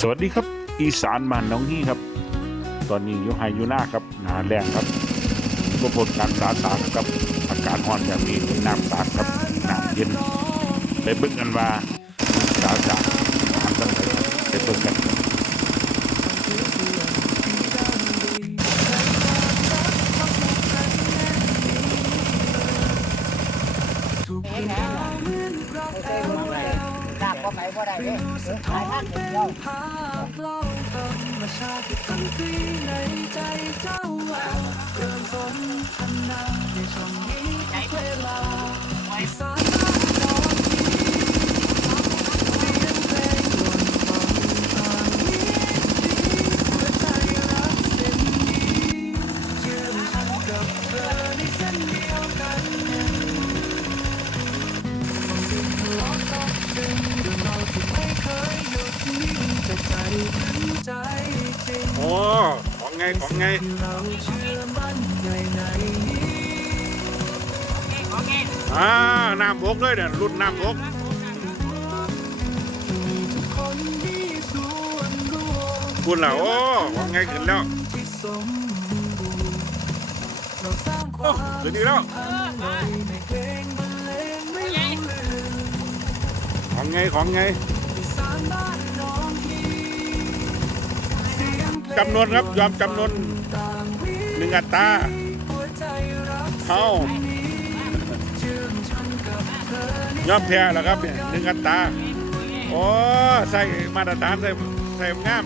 สวัสดีครับ อีสานมานน้องนี่ครับ ตอนนี้อยู่ไฮยูนาครับหนาแรงครับก็ผลการสาสารครับ อากาศร้อนแบบนี้น้ำสาดครับน้ำเย็นไปเบิ่งกันว่าสาสารทำกันไปครับไปเบิ่งกันลากก็ไปบ่ได้เด้ห ชาติทั้งปีในใจเจ้าว่าเกินสนทนาในช่องนี้เวลาไม่สามารถนอนที่เสียงเพลงหล่นฟังทางนี้หัวใจรักเส้นนี้เชื่อมฉันกับเธอในเส้นเดียวกัน โอ้ของไงของไงที่เราเชื่อมั่นในในนี้อ่าน้ำบกเลยเนี่ยรุ่นน้ำบกทุกคนมีส่วนร่วมคุณล่ะโอ้ของไงขึ้นแล้วเราสร้างคโอ้ขึ้นอีกแล้ว ของไงของไงที่สร้างบ้านน้องพี่เสียงจำนวนครับยอมจำนวนหนึ่งอัตราเท่าเชื่อมฉันกับเธอในยอมแพ้แล้วครับเนี่ยหนึ่งอัตราโอ้ใส่มาตรฐานใส่ใส่งาม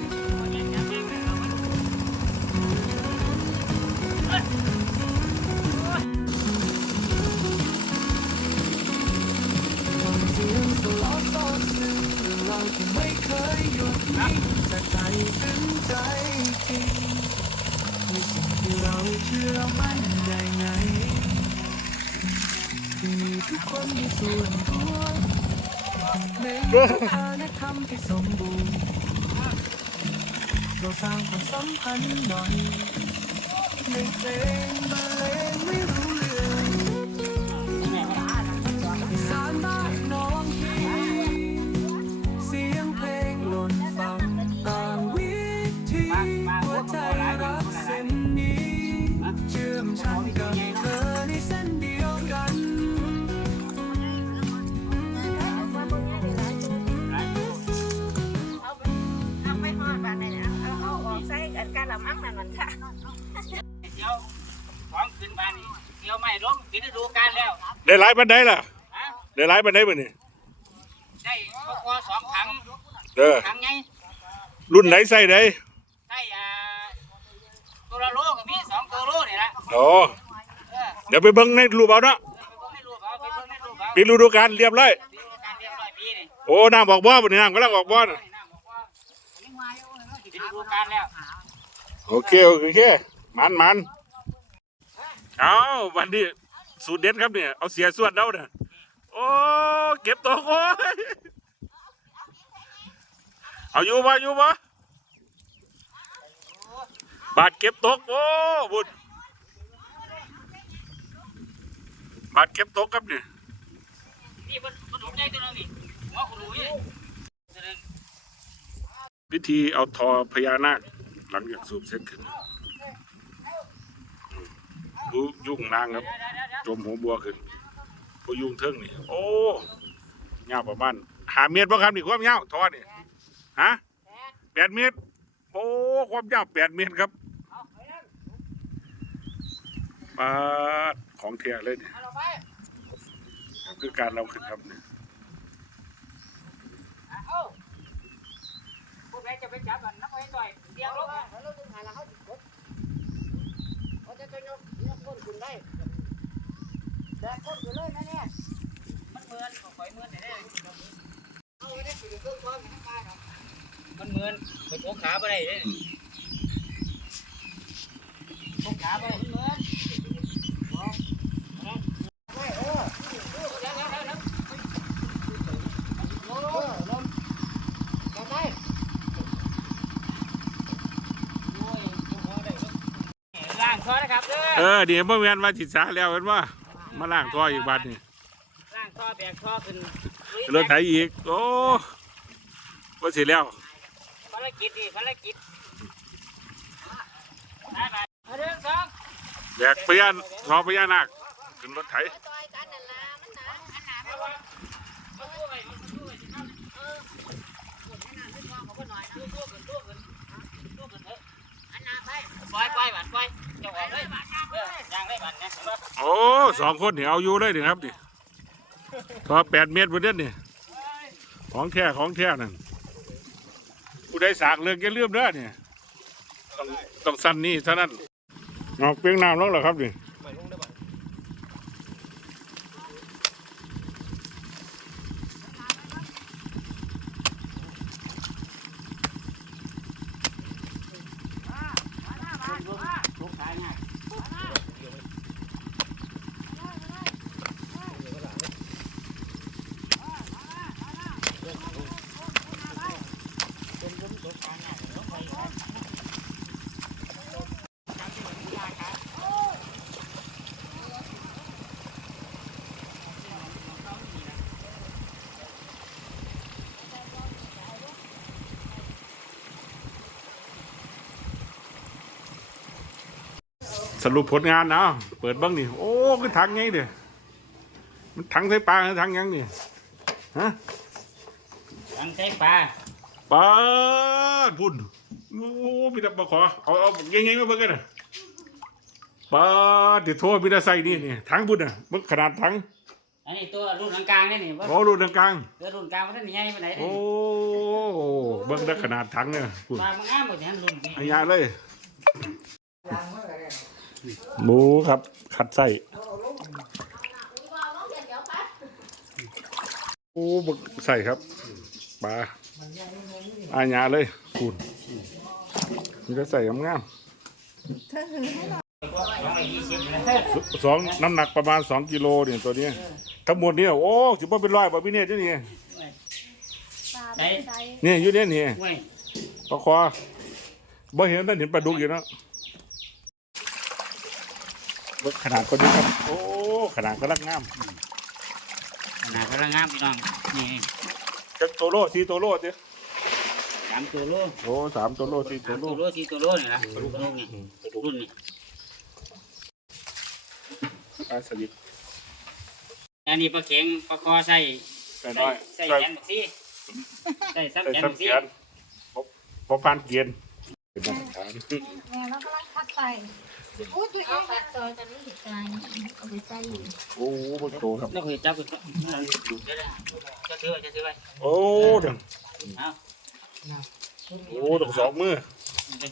งในสิ่งที่เราเชื่อมันได้ไงมีทุกคนมีส่วนร่วมในวัฒนธรรมที่สมบูรณ์เราสร้างความสัมพันธ์หน่อยในเพลงบร ได้หลายปันไดล่ะ ฮะได้หลายปันไดบ่นี่ได้ปกสองถังเด้อถังไงรุ่นไหนใส่ได้ได้อ่าตัวละโลก็มีสองตัวโลนี่ละโอ้เออเดี๋ยวไปเบิ่งในรูปเอาเนาะไปเบิ่งให้รู้เขาไปเบิ่งให้รู้เขาปิดฤดูกาลเรียบร้อยปิดฤดูกาลเรียบร้อยปีนี่โอ้น้ำออกบ่บ่นี่น้ำกำลังออกบ่น่ะน้ำบอกว่าปิดฤดูกาลแล้ว โอเคโอเคมันมันเอาวันนี้ สูตรเด็ดครับเนี่ย เอาเสียส่วนเราเนี่ยโอ้ เก็บตัวโอ้ยเอาอยู่บ่อยู่บ่บาดเก็บตกโอ้บุญบาดเก็บตกครับเนี่ยนี่มันมันหลุมใหญ่ตัวนึงนี่หัวหลุมใหญ่พิธีเอาทอพญานาคหลังจากสูบเสร็จขึ้น ดูยุ่งนางครับ จมหัวบัวขึ้นพอยุ่งเทิงนี่ โอ้ยาประมาณหาเมตรบ่ครับนี่ความยาวทอนี่ฮะแปดเมตร โอ้ความยาวแปดเมตรครับปาดของเทียเลยเนี่ยคือการเราขึ้นครับเนี่ยจะไปจับมันนักไว้ต่อยเดียวลงเราดึงหาแล้วเขากดเขาจะจะยก กก้นขึ้นได้แดกก้นขึ้นเลยนะเนี่ยมันเหมือนข่อยเหมือนได้เอาไว้ได้ถึงเครื่องความทั้งกายเนาะมันเหมือนไปโผขาไปได้โผขาไปเหมือน ไม่เออ เดี๋ยวเดี๋ยวเดี๋ยวเดี๋ยว เออลมกันได้ ล่างคอนะครับเด้ เอออเดี๋ยวเมื่อวานว่าจิตสาแล้วเป็นว่ามาล่างทออีกบัดนี่ล่างคอแบกคอขึ้นรถไถอีกโอ้ว่าสิแล้วไปารกิจนี่ภารกิจได้ไปเอาเรื่องสองแบกพญานรอพญานาคขึ้นรถไถ โอ้สองคนเนี่เอาอยู่เลยนี่ครับนี่พอแปดเมตรบนเด็นนี่ของแท้ของแท้นั่นผู้ใดสากเลิกอย่าลืมเด้อเนี่ยต้องต้องสั้นนี่เท่านั้นเอาเปียงน้ำลงแล้วครับนี่ สรุปผลงานเนาะเปิดเบ้างนี่ โอ้คือถังไงเด้มันถังใส่ปลาหรือถังหยังนี่ฮะทั้งใช้ปลาปลาพุ่นโอ้มีแต่ปลาขอเอาเอาเงี้ยๆมาเบิ่งกันน่ะปลาเดี๋ยวโทษมีแต่ใส่นี่นี่ถังพุ่นน่ะเบิ่งขนาดถังอันนี้ตัวรุ่นกลางๆนี่นี่ว่าโอ้รูนกลางตัวรุ่นกลางมันท่านใหญ่ปานไหนโอ้เบิ่งได้ขนาดถังเนี่ยพุ่นปลามันงามหมดท่านรุ่นนี้อันยาเลยห มูครับ ขัดไส้โอ้บึกใส่ครับปลาอันยาเลยคุณมันก็ใส่งามร้อยยี่สิบเลยๆสองน้ำหนักประมาณสองกิโลเนี่ยตัวเนี้ยทั้งหมดเนี่ยโอ้ถือว่าเป็นร้อยบ่พี่เนี่ยเจ้านี่ใส่เนี่ยอยู่เนี่ยนี่เว้ยปลาคอบ่เห็นนั่นเห็นปลาดุกอยู่เนาะเบิ่ง ขนาดคนนี้ครับ โอ้ ขนาดกำลังงามขนาดกำลังงามพี่น้อง นี่จักโตโลสี่โตโลเด้อสามตัวโลโอ้สามโตโลสี่โตสามโลตัวโลสี่ตัวโลนี่นะรุ่นนี่รุ่นนี่ปลาสลิดอันนี้ปลาเข็งปลาคอใส่ใส่ใส่น้อยใส่ใส่แขนบักซี่ใส่ซับใส่แขนซ้ำบักเขีซี่ยนบ่บ่ปานเกียนเป็นมาตรฐาน แม่แล้วก็รักคัดใส่ อู้ตัวเองปัดซอกันนี่สิกายเอาไปใส่อยู่โอ้บ่โตครับแล้วคุยจับกันจะซื้อไว้จะซื้อไปโอ้ดังเอาโอ้ดังสองมือ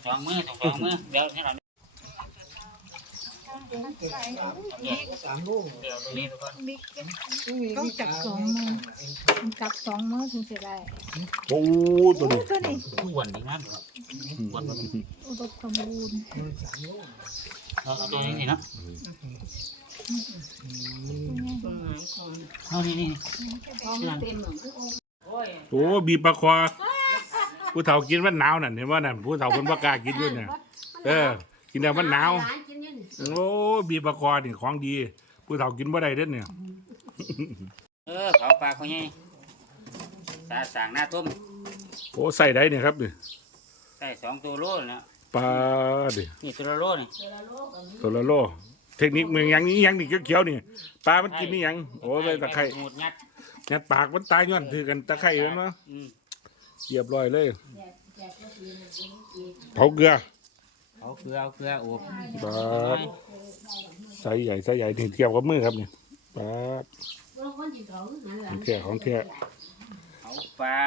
สองมือสองสองมือเดี๋ยวให้เรา ใส่เดี๋ยวตรงนี้ทุกคนต้องจับสองมือจับสองมือถึงจะได้โอ้ตัวนี้ตัวนี้อ้วนดีมากเลยอ้วนแบบอุดมสมบูรณ์เอาตัวนี้นี่เนาะเอานี่นี่โอ้บีปลาคอผู้เฒ่ากินมันหนาวนั่นเห็นว่านั่นผู้เฒ่าเพิ่นบ่กล้ากินอยู่เนี่ยเออกินแล้วมันหนาว โอ้บีบปลาคอนี่ของดี ผู้เฒ่ากินบ่ได้เด้อเนี่ย เออเขาปลาเขาไงสาสางหน้าต้มโอ้ใส่ได้เนี่ยครับนี่ใส่สองตัวโลนะปลาดินี่ตัวละโลนี่ตัวละโล เทคนิคเมืองหยังนี่หยังนี่เขียวๆนี่ปลามันกินนี่หยัง โอ้เลยตะไคร้หมูดยัดยัดปากมันตายย้อนถือกันตะไคร้เห็นบ่อืมเรียบร้อยเลยเผาเกลือ เอาเกลือเอาเกลือโอบปลาใส่ใหญ่ใส่ใหญ่นี่เทียบกับมือครับนี่ปลาเราคนกินเขานั่นแหละของแท้ของแท้ เอาปลา